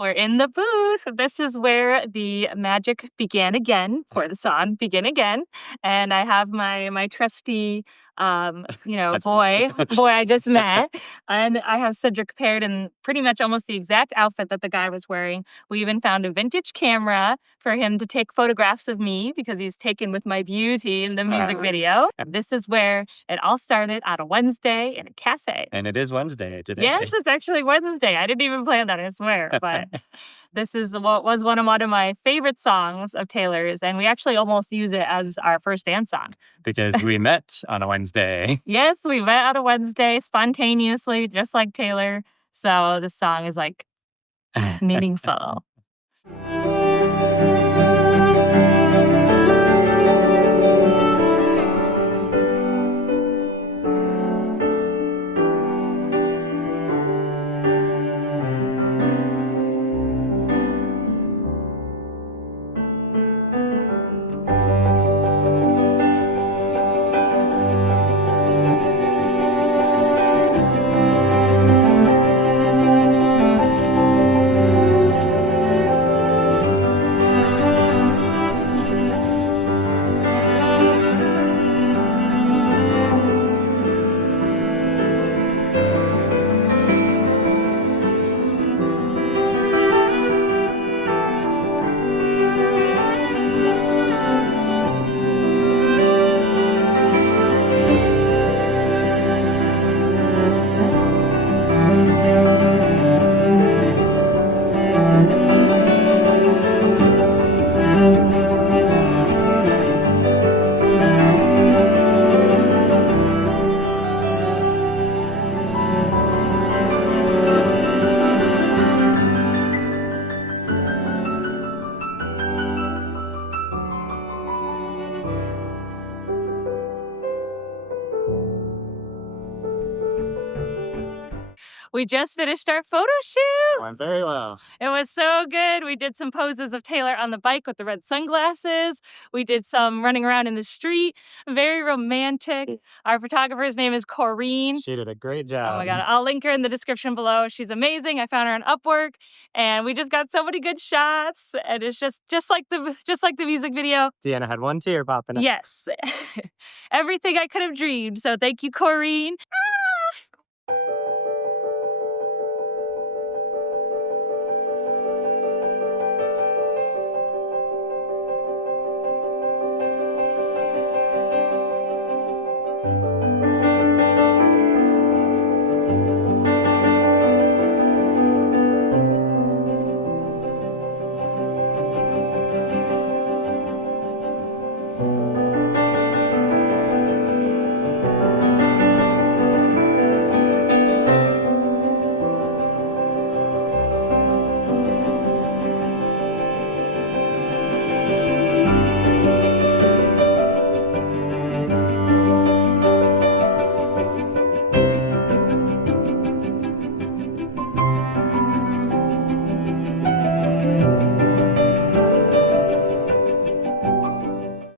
We're in the booth. This is where the magic began again for the song Begin Again. And I have my trusty boy I just met. And I have Cedric paired in pretty much almost the exact outfit that the guy was wearing. We even found a vintage camera for him to take photographs of me because he's taken with my beauty in the music video. And this is where it all started on a Wednesday in a cafe. And it is Wednesday today. Yes, it's actually Wednesday. I didn't even plan that, I swear. But this is what was one of my favorite songs of Taylor's. And we actually almost use it as our first dance song. Because we met on a Wednesday. Yes, we met on a Wednesday spontaneously, just like Taylor. So this song is like meaningful. We just finished our photo shoot. Went very well. It was so good. We did some poses of Taylor on the bike with the red sunglasses. We did some running around in the street. Very romantic. Our photographer's name is Corrine. She did a great job. Oh my God. I'll link her in the description below. She's amazing. I found her on Upwork and we just got so many good shots. And it's just like the music video. Deanna had one tear popping up. Yes. Everything I could have dreamed. So thank you, Corrine.